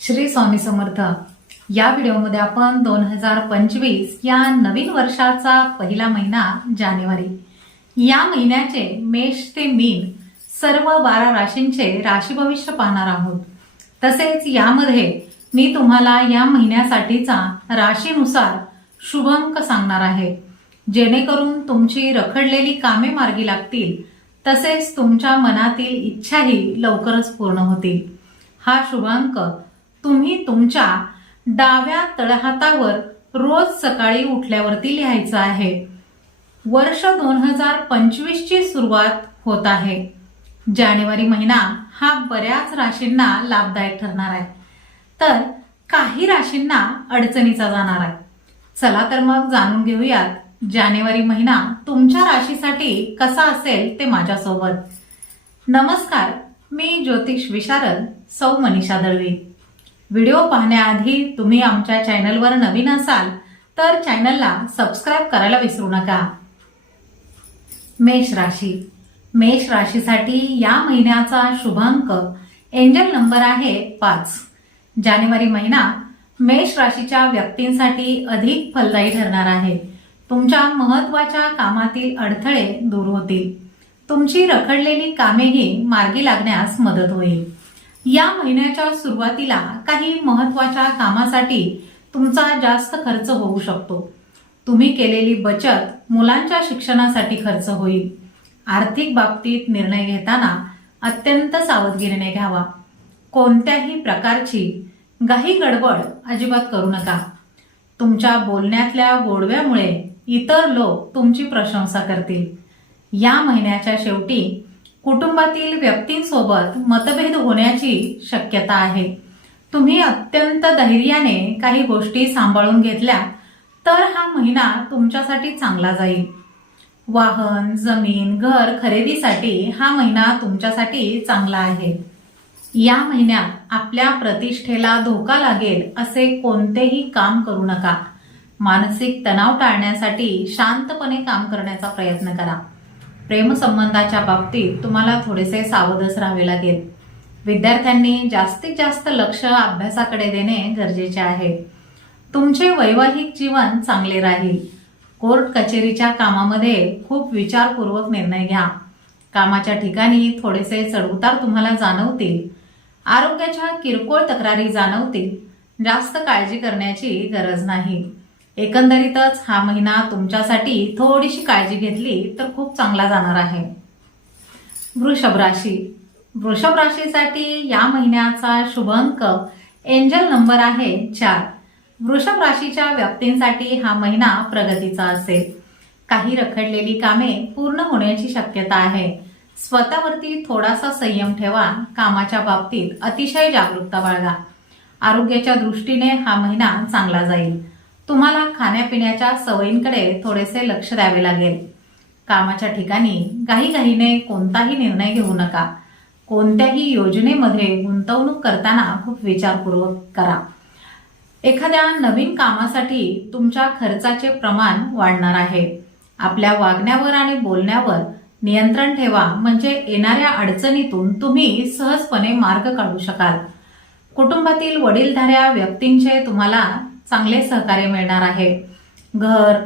श्री स्वामी समर्थ. या व्हिडिओमध्ये आपण दोन हजार पंचवीस या नवीन वर्षाचा पहिला महिना जानेवारी. या महिन्याचे मेष ते मीन सर्व बारा राशींचे राशी भविष्य पाहणार आहोत. तसेच यामध्ये मी तुम्हाला या महिन्यासाठीचा राशीनुसार शुभंक सांगणार आहे. जेणेकरून तुमची रखडलेली कामे मार्गी लागतील तसेच तुमच्या मनातील इच्छाही लवकरच पूर्ण होतील. हा शुभांक तुम्ही तुमच्या डाव्या तळहातावर रोज सकाळी उठल्यावरती लिहायचं आहे. वर्ष दोन हजार पंचवीस ची सुरुवात होत आहे. जानेवारी महिना हा बऱ्याच राशींना लाभदायक ठरणार आहे. तर काही राशींना अडचणीचा जाणार आहे. चला तर मग जाणून घेऊयात जानेवारी महिना तुमच्या राशीसाठी कसा असेल ते माझ्यासोबत. नमस्कार मी ज्योतिष विशारद सौ मनीषा दळवी. व्हिडिओ पाहण्याआधी तुम्ही आमच्या चॅनलवर नवीन असाल तर चॅनलला सबस्क्राईब करायला विसरू नका. मेष राशी. मेष राशीसाठी या महिन्याचा शुभांक एंजल नंबर आहे पाच. जानेवारी महिना मेष राशीच्या व्यक्तींसाठी अधिक फलदायी ठरणार आहे. तुमच्या महत्त्वाच्या कामातील अडथळे दूर होतील. तुमची रखडलेली कामेही मार्गी लागण्यास मदत होईल. या महिन्याच्या सुरुवातीला काही महत्त्वाच्या कामासाठी तुमचा जास्त खर्च होऊ शकतो. तुम्ही केलेली बचत मुलांच्या शिक्षणासाठी खर्च होईल. आर्थिक बाबतीत निर्णय घेताना अत्यंत सावधगिरीने घ्यावा. कोणत्याही प्रकारची घाई गडबड अजिबात करू नका. तुमच्या बोलण्यातल्या गोडव्यामुळे इतर लोक तुमची प्रशंसा करतील. या महिन्याच्या शेवटी कुटुंबातील व्यक्तींसोबत मतभेद होण्याची शक्यता आहे. तुम्ही अत्यंत धैर्याने काही गोष्टी सांभाळून घेतल्या तर हा महिना तुमच्यासाठी चांगला जाईल. वाहन जमीन घर खरेदीसाठी हा महिना तुमच्यासाठी चांगला आहे. या महिन्यात आपल्या प्रतिष्ठेला धोका लागेल असे कोणतेही काम करू नका. मानसिक तणाव टाळण्यासाठी शांतपणे काम करण्याचा प्रयत्न करा. प्रेमसंबंधाच्या बाबतीत तुम्हाला थोडेसे सावधच राहावे लागेल. विद्यार्थ्यांनी जास्तीत जास्त लक्ष अभ्यासाकडे देणे गरजेचे आहे. तुमचे वैवाहिक जीवन चांगले राहील. कोर्ट कचेरीच्या कामामध्ये खूप विचारपूर्वक निर्णय घ्या. कामाच्या ठिकाणी थोडेसे चढउतार तुम्हाला जाणवतील. आरोग्याच्या किरकोळ तक्रारी जाणवतील. जास्त काळजी करण्याची गरज नाही. एकंदरीतच हा महिना तुमच्यासाठी थोडीशी काळजी घेतली तर खूप चांगला जाणार आहे. वृषभ राशी. वृषभ राशीसाठी या महिन्याचा शुभ अंक एंजल नंबर आहे चार. वृषभ राशीच्या व्यक्तींसाठी हा महिना प्रगतीचा असेल. काही रखडलेली कामे पूर्ण होण्याची शक्यता आहे. स्वतःवरती थोडासा संयम ठेवा. कामाच्या बाबतीत अतिशय जागरूकता बाळगा. आरोग्याच्या दृष्टीने हा महिना चांगला जाईल. तुम्हाला खाण्यापिण्याच्या सवयींकडे थोडेसे लक्ष द्यावे लागेल. कामाच्या ठिकाणी घाईघाईने कोणताही निर्णय घेऊ नका. कोणत्याही योजनेमध्ये गुंतवणूक करताना खूप विचारपूर्वक करा. एखाद्या नवीन कामासाठी तुमच्या खर्चाचे प्रमाण वाढणार आहे. आपल्या वागण्यावर आणि बोलण्यावर नियंत्रण ठेवा म्हणजे येणाऱ्या अडचणीतून तुम्ही सहजपणे मार्ग काढू शकाल. कुटुंबातील वडीलधाऱ्या व्यक्तींचे तुम्हाला चांगले सहकार्य मिळणार आहे. घर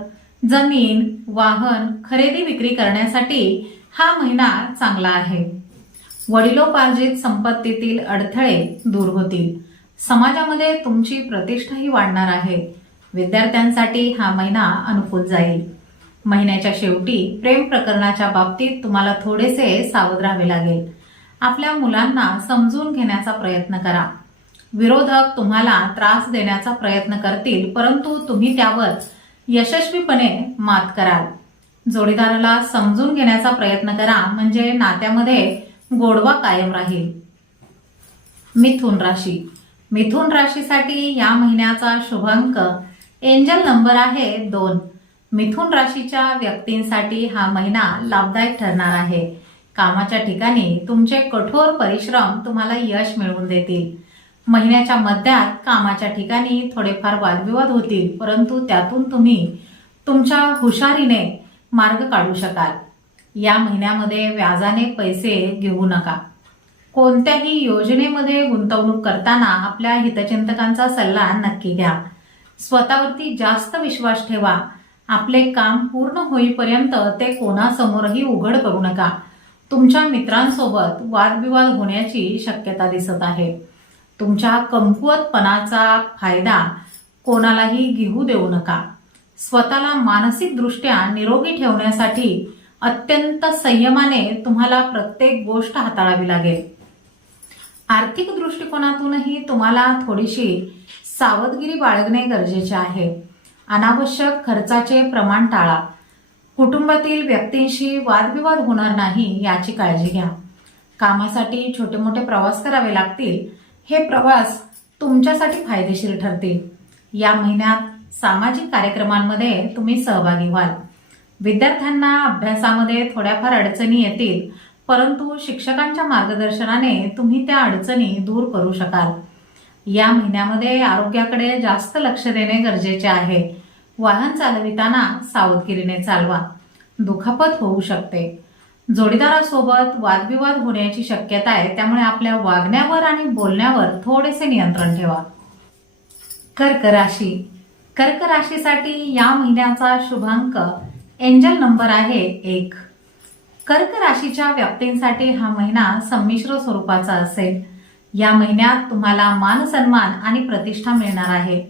जमीन वाहन खरेदी विक्री करण्यासाठी हा महिना चांगला आहे. वडिलोपार्जित संपत्तीतील अडथळे दूर होतील. समाजामध्ये तुमची प्रतिष्ठाही वाढणार आहे. विद्यार्थ्यांसाठी हा महिना अनुकूल जाईल. महिन्याच्या शेवटी प्रेम प्रकरणाच्या बाबतीत तुम्हाला थोडेसे सावध राहावे लागेल. आपल्या मुलांना समजून घेण्याचा प्रयत्न करा. विरोधक तुम्हाला त्रास देण्याचा प्रयत्न करतील परंतु तुम्ही त्यावर यशस्वीपणे मात कराल. जोडीदाराला समजून घेण्याचा प्रयत्न करा म्हणजे नात्यामध्ये गोडवा कायम राहील. मिथुन राशी. मिथुन राशीसाठी या महिन्याचा शुभांक एंजल नंबर आहे दोन. मिथुन राशीच्या व्यक्तींसाठी हा महिना लाभदायक ठरणार आहे. कामाच्या ठिकाणी तुमचे कठोर परिश्रम तुम्हाला यश मिळवून देतील. महिन्याच्या मध्यात कामाच्या ठिकाणी थोडेफार वादविवाद होतील परंतु त्यातून तुम्ही तुमच्या हुशारीने मार्ग काढू शकाल. या महिन्यामध्ये व्याजाने पैसे घेऊ नका. कोणत्याही योजनेमध्ये गुंतवणूक करताना आपल्या हितचिंतकांचा सल्ला नक्की घ्या. स्वतःवरती जास्त विश्वास ठेवा. आपले काम पूर्ण होईपर्यंत ते कोणासमोरही उघड करू नका. तुमच्या मित्रांसोबत वादविवाद होण्याची शक्यता दिसत आहे. तुमच्या कमकुवतपणाचा फायदा कोणालाही घेऊ देऊ नका. स्वतःला मानसिकदृष्ट्या निरोगी ठेवण्यासाठी अत्यंत संयमाने तुम्हाला प्रत्येक गोष्ट हाताळावी लागेल. आर्थिक दृष्टिकोनातूनही तुम्हाला थोडीशी सावधगिरी बाळगणे गरजेचे आहे. अनावश्यक खर्चाचे प्रमाण टाळा. कुटुंबातील व्यक्तींशी वादविवाद होणार नाही याची काळजी घ्या. कामासाठी छोटे मोठे प्रवास करावे लागतील हे प्रवास तुमच्यासाठी फायदेशीर ठरतील. या महिन्यात सामाजिक कार्यक्रमांमध्ये तुम्ही सहभागी व्हाल. विद्यार्थ्यांना अभ्यासामध्ये थोड्याफार अडचणी येतील परंतु शिक्षकांच्या मार्गदर्शनाने तुम्ही त्या अडचणी दूर करू शकाल. या महिन्यामध्ये आरोग्याकडे जास्त लक्ष देणे गरजेचे आहे. वाहन चालविताना सावधगिरीने चालवा. दुखापत होऊ शकते. जोडीदारासोबत वादविवाद होण्याची शक्यता आहे त्यामुळे आपल्या वागण्यावर आणि बोलण्यावर थोडेसे नियंत्रण ठेवा. कर्क राशी. कर्क राशीसाठी या महिन्याचा शुभांक एंजल नंबर आहे एक. कर्क राशीच्या व्यक्तींसाठी हा महिना संमिश्र स्वरूपाचा असेल. या महिन्यात तुम्हाला मान सन्मान आणि प्रतिष्ठा मिळणार आहे.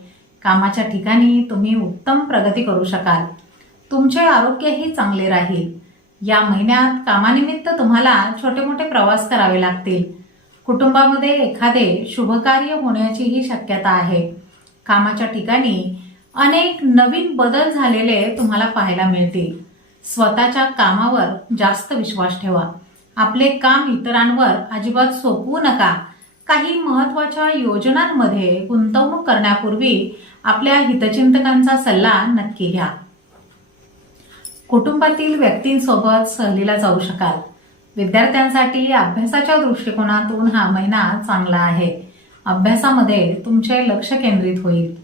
कामाच्या ठिकाणी तुम्ही उत्तम प्रगती करू शकाल. तुमचे आरोग्यही चांगले राहील. या महिन्यात कामानिमित्त तुम्हाला छोटे मोठे प्रवास करावे लागतील. कुटुंबामध्ये एखादे शुभकार्य होण्याचीही शक्यता आहे. कामाच्या ठिकाणी अनेक नवीन बदल झालेले तुम्हाला पाहायला मिळतील. स्वतःच्या कामावर जास्त विश्वास ठेवा. आपले काम इतरांवर अजिबात सोपवू नका. काही महत्त्वाच्या योजनांमध्ये गुंतवणूक करण्यापूर्वी आपल्या हितचिंतकांचा सल्ला नक्की घ्या. कुटुंबातील व्यक्तींसोबत सहलीला जाऊ शकाल. विद्यार्थ्यांसाठी अभ्यासाच्या दृष्टिकोनातून हा महिना चांगला आहे. अभ्यासामध्ये तुमचे लक्ष केंद्रित होईल.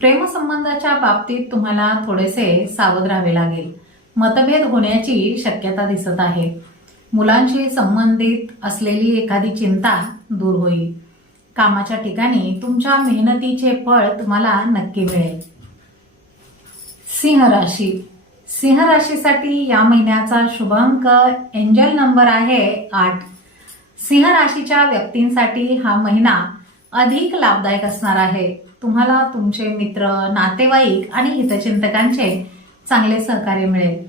प्रेमसंबंधाच्या बाबतीत तुम्हाला थोडेसे सावध राहावे लागेल. मतभेद होण्याची शक्यता दिसत आहे. मुलांशी संबंधित असलेली एखादी चिंता दूर होईल. कामाच्या ठिकाणी तुमच्या मेहनतीचे फळ तुम्हाला नक्की मिळेल. सिंह राशी. सिंह राशीसाठी या महिन्याचा शुभांक एंजल नंबर आहे आठ. सिंह राशीच्या व्यक्तींसाठी हा महिना अधिक लाभदायक असणार आहे. तुम्हाला तुमचे मित्र नातेवाईक आणि हितचिंतकांचे चांगले सहकार्य मिळेल.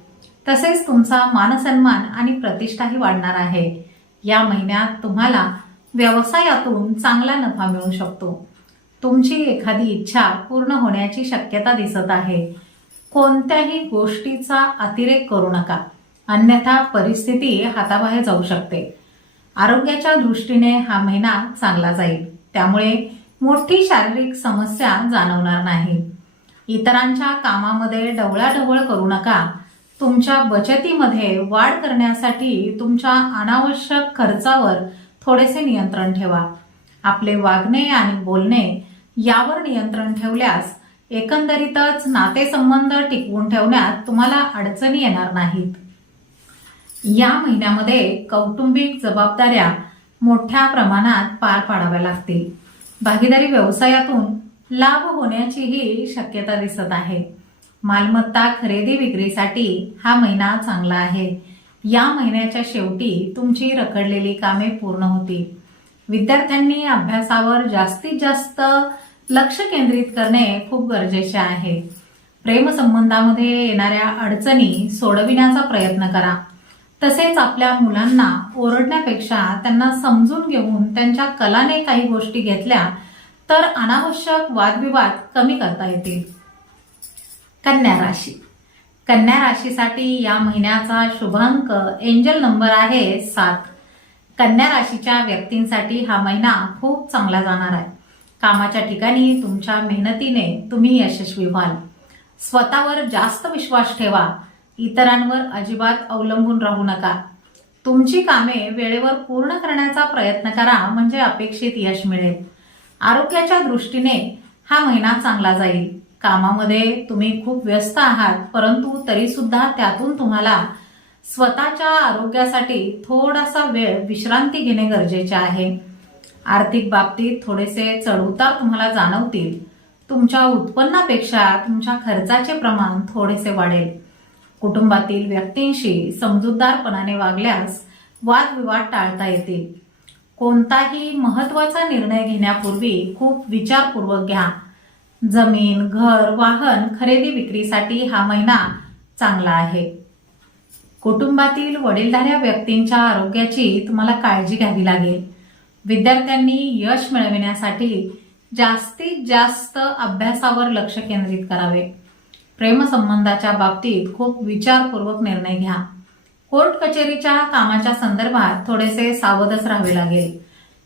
तसेच तुमचा मानसन्मान आणि प्रतिष्ठाही वाढणार आहे. या महिन्यात तुम्हाला व्यवसायातून चांगला नफा मिळू शकतो. तुमची एखादी इच्छा पूर्ण होण्याची शक्यता दिसत आहे. कोणत्याही गोष्टीचा अतिरेक करू नका. अन्यथा परिस्थिती हाताबाहेर जाऊ शकते. आरोग्याच्या दृष्टीने हा महिना चांगला जाईल. त्यामुळे मोठी शारीरिक समस्या जाणवणार नाही. इतरांच्या कामामध्ये ढवळाढवळ करू नका. तुमच्या बचतीमध्ये वाढ करण्यासाठी तुमच्या अनावश्यक खर्चावर थोडेसे नियंत्रण ठेवा. आपले वागणे आणि बोलणे यावर नियंत्रण ठेवल्यास एकंदरीतच नातेसंबंध टिकवून ठेवण्यात तुम्हाला अडचणी येणार नाहीत. या महिन्यामध्ये कौटुंबिक जबाबदाऱ्या मोठ्या प्रमाणात पार पाडाव्या लागतील. भागीदारी व्यवसायातून लाभ होण्याचीही शक्यता दिसत आहे. मालमत्ता खरेदी विक्रीसाठी हा महिना चांगला आहे. या महिन्याच्या शेवटी तुमची रखडलेली कामे पूर्ण होतील. विद्यार्थ्यांनी अभ्यासावर जास्तीत जास्त लक्ष केंद्रित करणे खूप गरजेचे आहे. प्रेमसंबंधामध्ये येणाऱ्या अडचणी सोडविण्याचा प्रयत्न करा. तसेच आपल्या मुलांना ओरडण्यापेक्षा त्यांना समजून घेऊन त्यांच्या कलाने काही गोष्टी घेतल्या तर अनावश्यक वादविवाद कमी करता येतील. कन्या राशी. कन्या राशीसाठी या महिन्याचा शुभांक एंजल नंबर आहे सात. कन्या राशीच्या व्यक्तींसाठी हा महिना खूप चांगला जाणार आहे. कामाच्या ठिकाणी तुमच्या मेहनतीने तुम्ही यशस्वी व्हाल. स्वतःवर जास्त विश्वास ठेवा. इतरांवर अजिबात अवलंबून राहू नका. तुमची कामे वेळेवर पूर्ण करण्याचा प्रयत्न करा म्हणजे अपेक्षित यश मिळेल. आरोग्याच्या दृष्टीने हा महिना चांगला जाईल. कामामध्ये तुम्ही खूप व्यस्त आहात परंतु तरी सुद्धा त्यातून तुम्हाला स्वतःच्या आरोग्यासाठी थोडासा वेळ विश्रांती घेणे गरजेचे आहे. आर्थिक बाबतीत थोडेसे चढउतार तुम्हाला जाणवतील. तुमच्या उत्पन्नापेक्षा तुमच्या खर्चाचे प्रमाण थोडेसे वाढेल. कुटुंबातील व्यक्तींशी समजूतदारपणाने वागल्यास वादविवाद टाळता येतील. कोणताही महत्त्वाचा निर्णय घेण्यापूर्वी खूप विचारपूर्वक घ्या. जमीन घर वाहन खरेदी विक्रीसाठी हा महिना चांगला आहे. कुटुंबातील वडीलधाऱ्या व्यक्तींच्या आरोग्याची तुम्हाला काळजी घ्यावी लागेल. विद्यार्थ्यांनी यश मिळविण्यासाठी जास्तीत जास्त अभ्यासावर लक्ष केंद्रित करावे. प्रेमसंबंधाच्या बाबतीत खूप विचारपूर्वक निर्णय घ्या. कोर्ट कचेरीच्या कामाच्या संदर्भात थोडेसे सावधच राहावे लागेल.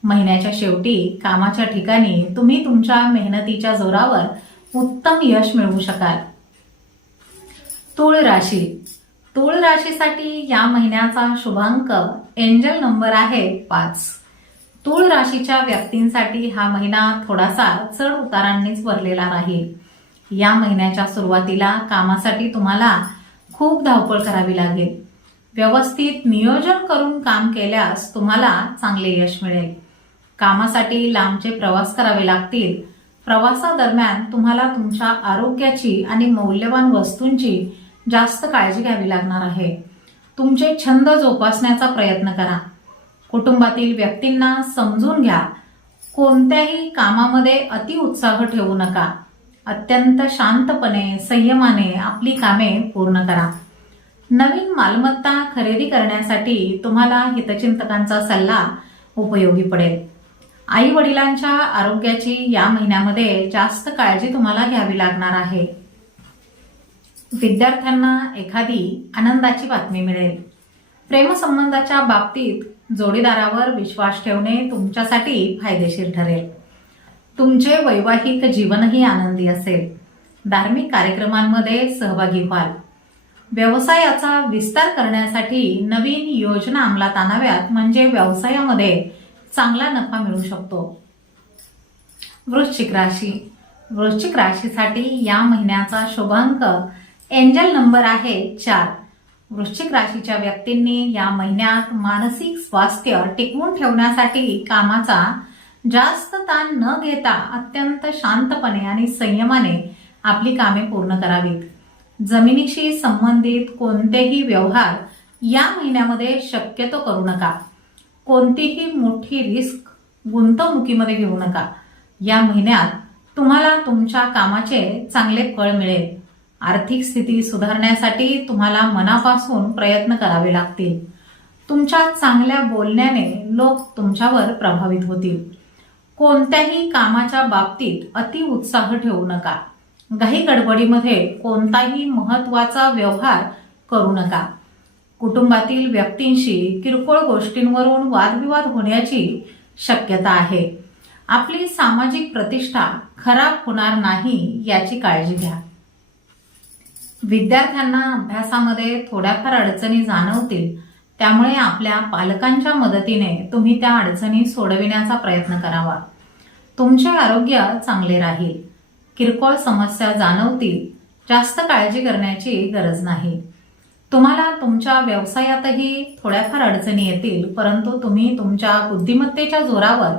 महिन्याच्या शेवटी कामाच्या ठिकाणी तुम्ही तुमच्या मेहनतीच्या जोरावर उत्तम यश मिळवू शकाल. तूळ राशी. तूळ राशीसाठी या महिन्याचा शुभांक एंजल नंबर आहे पाच. तूळ राशीच्या व्यक्तींसाठी हा महिना थोडासा चढ उतारांनीच भरलेला राहील. या महिन्याच्या सुरुवातीला कामासाठी तुम्हाला खूप धावपळ करावी लागेल. व्यवस्थित नियोजन करून काम केल्यास तुम्हाला चांगले यश मिळेल. कामासाठी लांबचे प्रवास करावे लागतील. प्रवासादरम्यान तुम्हाला तुमच्या आरोग्याची आणि मौल्यवान वस्तूंची जास्त काळजी घ्यावी लागणार आहे. तुमचे छंद जोपासण्याचा प्रयत्न करा. कुटुंबातील व्यक्तींना समजून घ्या. कोणत्याही कामामध्ये अतिउत्साह ठेवू नका. अत्यंत शांतपणे संयमाने आपली कामे पूर्ण करा. नवीन मालमत्ता खरेदी करण्यासाठी तुम्हाला हितचिंतकांचा सल्ला उपयोगी पडेल. आई वडिलांच्या आरोग्याची या महिन्यामध्ये जास्त काळजी तुम्हाला घ्यावी लागणार आहे. विद्यार्थ्यांना एखादी आनंदाची बातमी मिळेल. प्रेमसंबंधाच्या बाबतीत जोडीदारावर विश्वास ठेवणे तुमच्यासाठी फायदेशीर ठरेल. तुमचे वैवाहिक जीवनही आनंदी असेल. धार्मिक कार्यक्रमांमध्ये सहभागी व्हाल. व्यवसायाचा विस्तार करण्यासाठी नवीन योजना अंमलात आणाव्यात म्हणजे व्यवसायामध्ये चांगला नफा मिळू शकतो. वृश्चिक राशी. वृश्चिक राशीसाठी या महिन्याचा शुभांक एंजल नंबर आहे चार. वृश्चिक राशीच्या व्यक्तींनी या महिन्यात मानसिक स्वास्थ्य टिकवून ठेवण्यासाठी कामाचा जास्त ताण न घेता अत्यंत शांतपणे आणि संयमाने आपली कामे पूर्ण करावीत. जमिनीशी संबंधित कोणतेही व्यवहार या महिन्यामध्ये शक्यतो करू नका. कोणतीही मोठी रिस्क गुंतवणुकीमध्ये घेऊ नका. या महिन्यात तुम्हाला तुमच्या कामाचे चांगले फळ मिळेल. आर्थिक स्थिती सुधारण्यासाठी तुम्हाला मनापासून प्रयत्न करावे लागतील. तुमच्या चांगल्या बोलण्याने लोक तुमच्यावर प्रभावित होतील. कोणत्याही कामाच्या बाबतीत अति उत्साह ठेवू नका. घाई गडबडीमध्ये कोणताही महत्त्वाचा व्यवहार करू नका. कुटुंबातील व्यक्तींशी किरकोळ गोष्टींवरून वादविवाद होण्याची शक्यता आहे. आपली सामाजिक प्रतिष्ठा खराब होणार नाही याची काळजी घ्या. विद्यार्थ्यांना अभ्यासामध्ये थोड्याफार अडचणी जाणवतील त्यामुळे आपल्या पालकांच्या मदतीने तुम्ही त्या अडचणी सोडविण्याचा प्रयत्न करावा. तुमचे आरोग्य चांगले राहील. किरकोळ समस्या जाणवतील जास्त काळजी करण्याची गरज नाही. तुम्हाला तुमच्या व्यवसायातही थोड्याफार अडचणी येतील परंतु तुम्ही तुमच्या बुद्धिमत्तेच्या जोरावर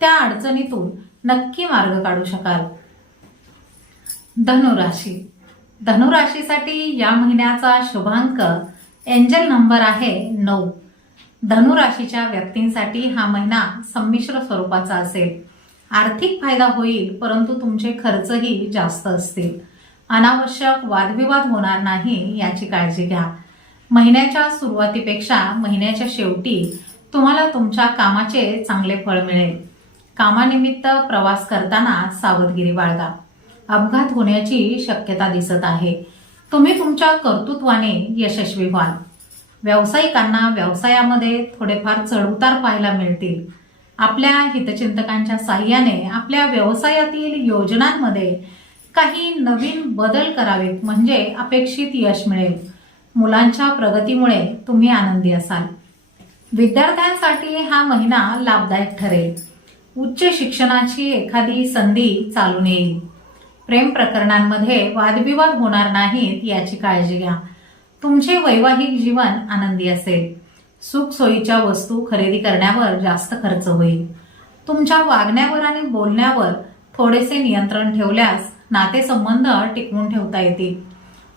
त्या अडचणीतून नक्की मार्ग काढू शकाल. धनुराशी धनुराशीसाठी या महिन्याचा शुभांक एंजल नंबर आहे नऊ. धनुराशीच्या व्यक्तींसाठी हा महिना संमिश्र स्वरूपाचा असेल. आर्थिक फायदा होईल परंतु तुमचे खर्चही जास्त असतील. अनावश्यक वादविवाद होणार नाही याची काळजी घ्या. महिन्याच्या सुरुवातीपेक्षा महिन्याच्या शेवटी तुम्हाला तुमच्या कामाचे चांगले फळ मिळेल. कामानिमित्त प्रवास करताना सावधगिरी बाळगा. अपघात होण्याची शक्यता दिसत आहे. तुम्ही तुमच्या कर्तृत्वाने यशस्वी व्हाल. व्यावसायिकांना व्यवसायामध्ये थोडेफार चढउतार पाहायला मिळतील. आपल्या हितचिंतकांच्या साह्याने आपल्या व्यवसायातील योजनांमध्ये काही नवीन बदल करावेत म्हणजे अपेक्षित यश मिळेल. मुलांच्या प्रगतीमुळे तुम्ही आनंदी असाल. विद्यार्थ्यांसाठी हा महिना लाभदायक ठरेल. उच्च शिक्षणाची एखादी संधी चालून येईल. प्रेम प्रकरणांमध्ये वादविवाद होणार नाहीत याची काळजी घ्या. तुमचे वैवाहिक जीवन आनंदी असेल. सुख सोयीच्या वस्तू खरेदी करण्यावर जास्त खर्च होईल. तुमच्या वागण्यावर आणि बोलण्यावर थोडेसे नियंत्रण ठेवल्यास नातेसंबंध टिकवून ठेवता येतील.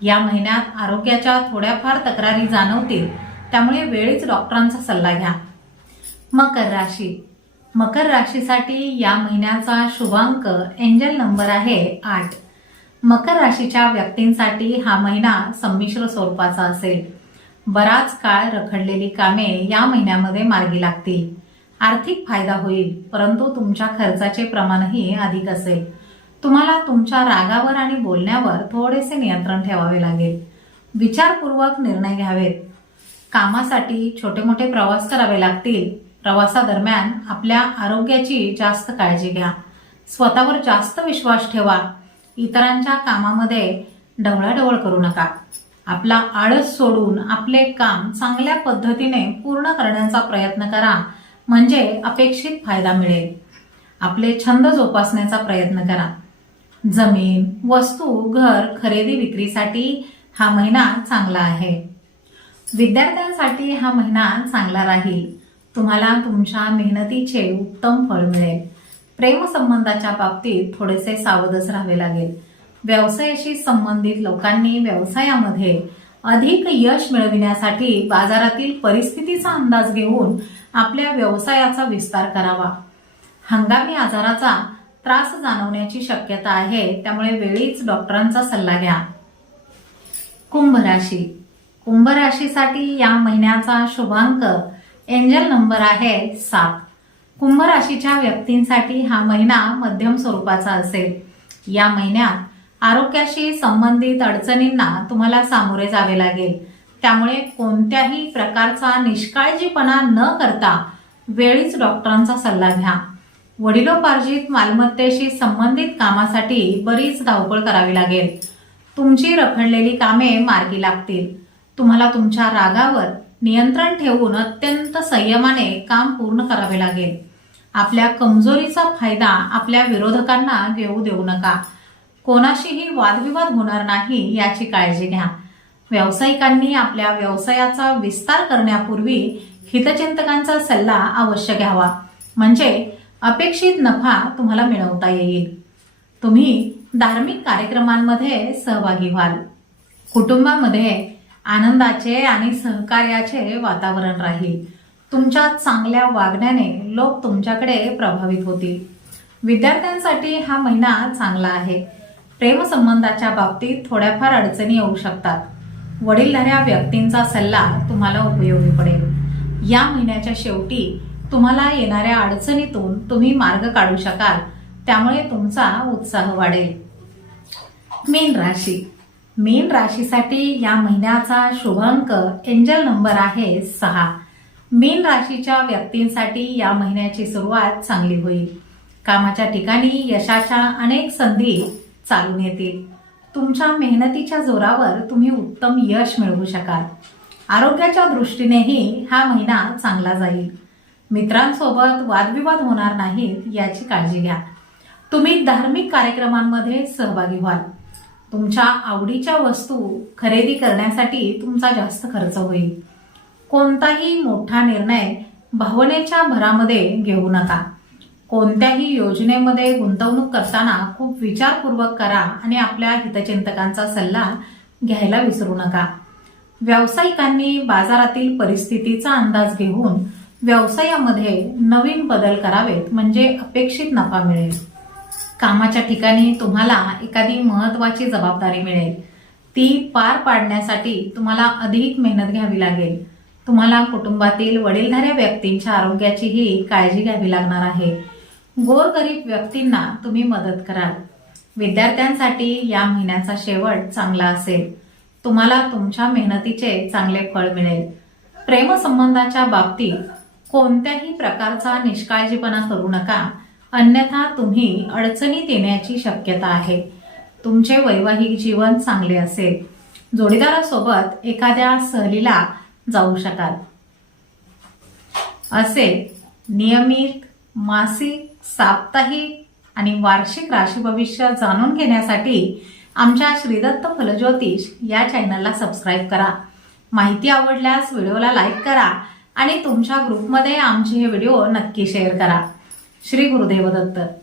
या महिन्यात आरोग्याच्या थोड्याफार तक्रारी जाणवतील त्यामुळे वेळीच डॉक्टरांचा सल्ला घ्या. मकर राशी. मकर राशीसाठी या महिन्याचा शुभांक एंजल नंबर आहे आठ. मकर राशीच्या व्यक्तींसाठी हा महिना संमिश्र स्वरूपाचा असेल. बराच काळ रखडलेली कामे या महिन्यामध्ये मार्गी लागतील. आर्थिक फायदा होईल परंतु तुमच्या खर्चाचे प्रमाणही अधिक असेल. तुम्हाला तुमच्या रागावर आणि बोलण्यावर थोडेसे नियंत्रण ठेवावे लागेल. विचारपूर्वक निर्णय घ्यावेत. कामासाठी छोटे मोठे प्रवास करावे लागतील. प्रवासादरम्यान आपल्या आरोग्याची जास्त काळजी घ्या. स्वतःवर जास्त विश्वास ठेवा. इतरांच्या कामामध्ये ढवळाढवळ करू नका. आपला आळस सोडून आपले काम चांगल्या पद्धतीने पूर्ण करण्याचा प्रयत्न करा. म्हणजे अपेक्षित फायदा मिळेल. आपले छंद जोपासण्याचा प्रयत्न करा. जमीन वस्तू घर खरेदी विक्रीसाठी हा महिना चांगला आहे. विद्यार्थ्यांसाठी हा महिना चांगला राहील. तुम्हाला तुमच्या मेहनतीचे उत्तम फळ मिळेल. प्रेमसंबंधाच्या बाबतीत थोडेसे सावधच राहावे लागेल. व्यवसायाशी संबंधित लोकांनी व्यवसायामध्ये अधिक यश मिळविण्यासाठी बाजारातील परिस्थितीचा अंदाज घेऊन आपल्या व्यवसायाचा विस्तार करावा. हंगामी आजाराचा त्रास जाणवण्याची शक्यता आहे त्यामुळे वेळीच डॉक्टरांचा सल्ला घ्या. कुंभ राशी. कुंभ राशीसाठी या महिन्याचा शुभांक एंजल नंबर आहे सात. कुंभ राशीच्या व्यक्तींसाठी हा महिना मध्यम स्वरूपाचा असेल. या महिन्यात आरोग्याशी संबंधित अडचणींना तुम्हाला सामोरे जावे लागेल. त्यामुळे कोणत्याही प्रकारचा निष्काळजीपणा न करता वेळीच डॉक्टरांचा सल्ला घ्या. वडिलोपार्जित मालमत्तेशी संबंधित कामासाठी बरीच धावपळ करावी लागेल. तुमची रखडलेली कामे मार्गी लागतील. तुम्हाला तुमच्या रागावर नियंत्रण ठेवून अत्यंत संयमाने काम पूर्ण करावे लागेल. आपल्या कमजोरीचा फायदा आपल्या विरोधकांना घेऊ देऊ नका. कोणाशीही वादविवाद होणार नाही याची काळजी घ्या. व्यावसायिकांनी आपल्या व्यवसायाचा विस्तार करण्यापूर्वी हितचिंतकांचा सल्ला अवश्य घ्यावा. म्हणजे अपेक्षित नफा तुम्हाला मिळवता येईल. तुम्ही धार्मिक कार्यक्रमांमध्ये सहभागी व्हाल. कुटुंबामध्ये आनंदाचे आणि सहकार्याचे वातावरण राहील. तुमच्या चांगल्या वागण्याने लोक तुमच्याकडे प्रभावित होतील. विद्यार्थ्यांसाठी हा महिना चांगला आहे. प्रेमसंबंधाच्या बाबतीत थोड्याफार अडचणी येऊ शकतात. वडीलधाऱ्या व्यक्तींचा सल्ला तुम्हाला उपयोगी पडेल. या महिन्याच्या शेवटी तुम्हाला येणाऱ्या अडचणीतून तुम्ही मार्ग काढू शकाल. त्यामुळे तुमचा उत्साह वाढेल. मीन राशी. मीन राशीसाठी या महिन्याचा शुभांक एंजल नंबर आहे सहा. मीन राशीच्या व्यक्तींसाठी या महिन्याची सुरुवात चांगली होईल. कामाच्या ठिकाणी यशाच्या अनेक संधी चालून येतील. तुमच्या मेहनतीच्या जोरावर तुम्ही उत्तम यश मिळवू शकाल. आरोग्याच्या दृष्टीनेही हा महिना चांगला जाईल. मित्रांसोबत वादविवाद होणार नाहीत याची काळजी घ्या. तुम्ही धार्मिक कार्यक्रमांमध्ये सहभागी व्हाल. तुमच्या आवडीच्या वस्तू खरेदी करण्यासाठी तुमचा जास्त खर्च होईल. कोणताही मोठा निर्णय भावनेच्या भरामध्ये घेऊ नका. कोणत्याही योजनेमध्ये गुंतवणूक करताना खूप विचारपूर्वक करा आणि आपल्या हितचिंतकांचा सल्ला घ्यायला विसरू नका. व्यावसायिकांनी बाजारातील परिस्थितीचा अंदाज घेऊन व्यवसायामध्ये नवीन बदल करावेत म्हणजे अपेक्षित नफा मिळेल. कामाच्या ठिकाणी तुम्हाला एखादी महत्वाची जबाबदारी मिळेल. ती पार पाडण्यासाठी तुम्हाला अधिक मेहनत घ्यावी लागेल. तुम्हाला कुटुंबातील वडीलधाऱ्या व्यक्तींच्या आरोग्याचीही काळजी घ्यावी लागणार आहे. गोरगरीब व्यक्तींना तुम्ही मदत कराल. विद्यार्थ्यांसाठी या महिन्याचा शेवट चांगला असेल. तुम्हाला तुमच्या मेहनतीचे चांगले फळ मिळेल. प्रेमसंबंधाच्या बाबतीत कोणत्याही प्रकारचा निष्काळजीपणा करू नका. अन्यथा तुम्ही अडचणीत येण्याची शक्यता आहे. तुमचे वैवाहिक जीवन चांगले असेल. जोडीदारासोबत एखाद्या सहलीला जाऊ शकाल. असे नियमित मासिक साप्ताहिक आणि वार्षिक राशी भविष्य जाणून घेण्यासाठी आमच्या श्रीदत्त फलज्योतिष या चॅनलला सबस्क्राईब करा. माहिती आवडल्यास व्हिडिओला लाईक करा आणि तुमच्या ग्रुपमध्ये आमचे हे व्हिडिओ नक्की शेअर करा. श्री गुरुदेव दत्त.